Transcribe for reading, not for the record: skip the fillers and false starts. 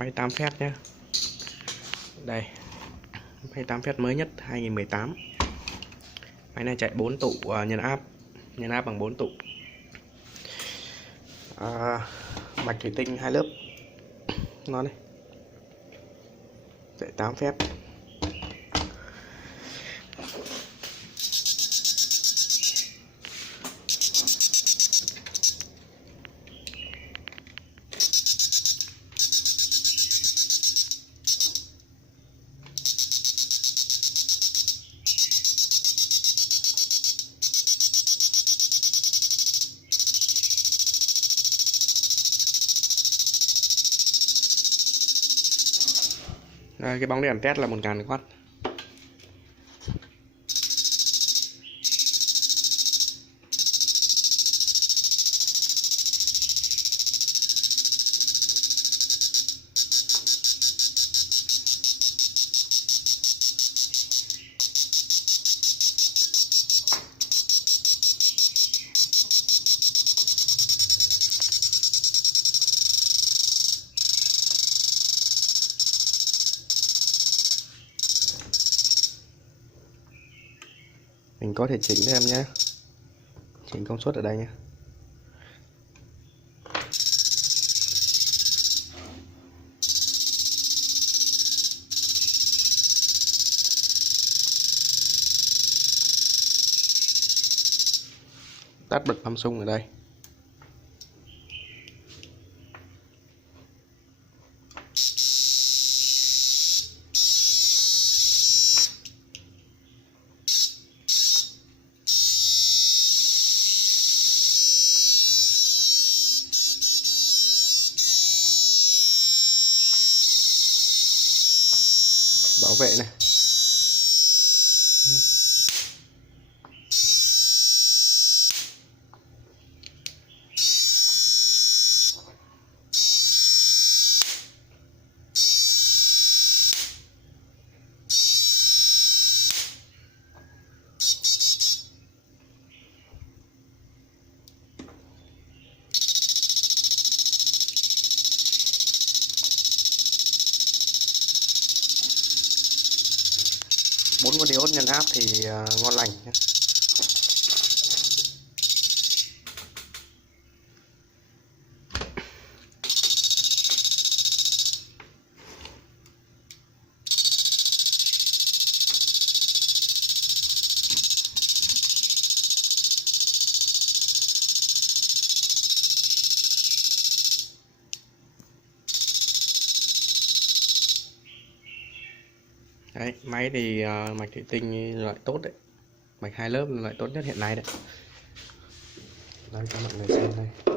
Máy 8 phép nhé. Đây, máy 8 phép mới nhất 2018. Máy này chạy 4 tụ nhân áp bằng 4 tụ. Mạch thủy tinh 2 lớp. Nó đây. Chạy 8 phép. Đây, cái bóng đèn test là 1000W. Mình có thể chỉnh thêm nhé. Chỉnh công suất ở đây nhé. Tắt bật Samsung ở đây. Bảo vệ này. Bốn con diode nhân áp thì ngon lành nhé. Đấy, máy thì mạch thủy tinh loại tốt đấy. Mạch 2 lớp là loại tốt nhất hiện nay đấy. Đây cho mọi người xem đây.